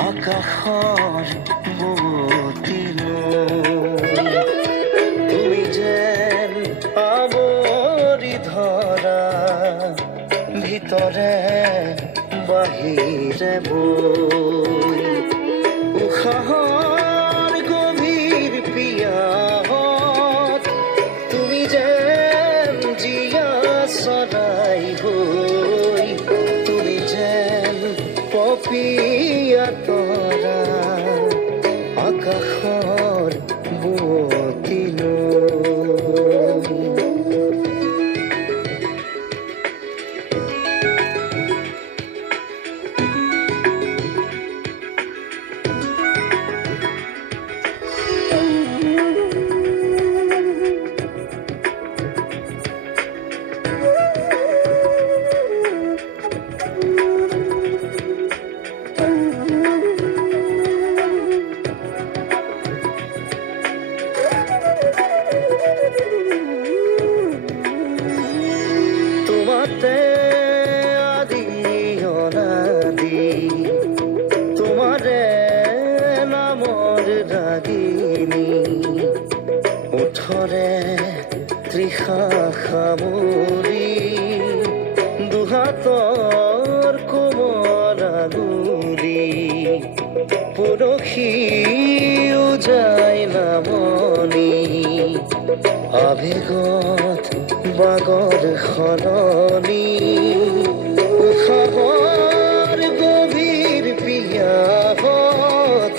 আকাশৰ বুৱতীলৈ তুমি যেন আৱৰি ধৰা ভিতৰে বাহিৰে বৈ উশাহৰ গভীৰ পিয়াহত তুমি যেন জীয়া চৰাই হৈ তুমি যেন পপীয়া তৰা আকাশৰ বুৱতীলৈ তোমাতে আদি অনাদি তোমাৰে নামৰ ৰাগিনী ওঠৰে তৃষা সামৰি দুহাতৰ কোমল আঙুলি পৰশি উজাই নামনি আবেগত বাগৰ সলনি উশাহৰ গভীৰ পিয়াহত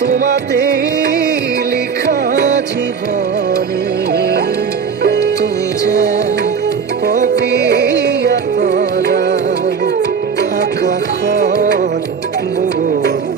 তোমাতে লিখা জীৱনী তুমি যেন পপীয়া তৰা আকাশত বুৱতী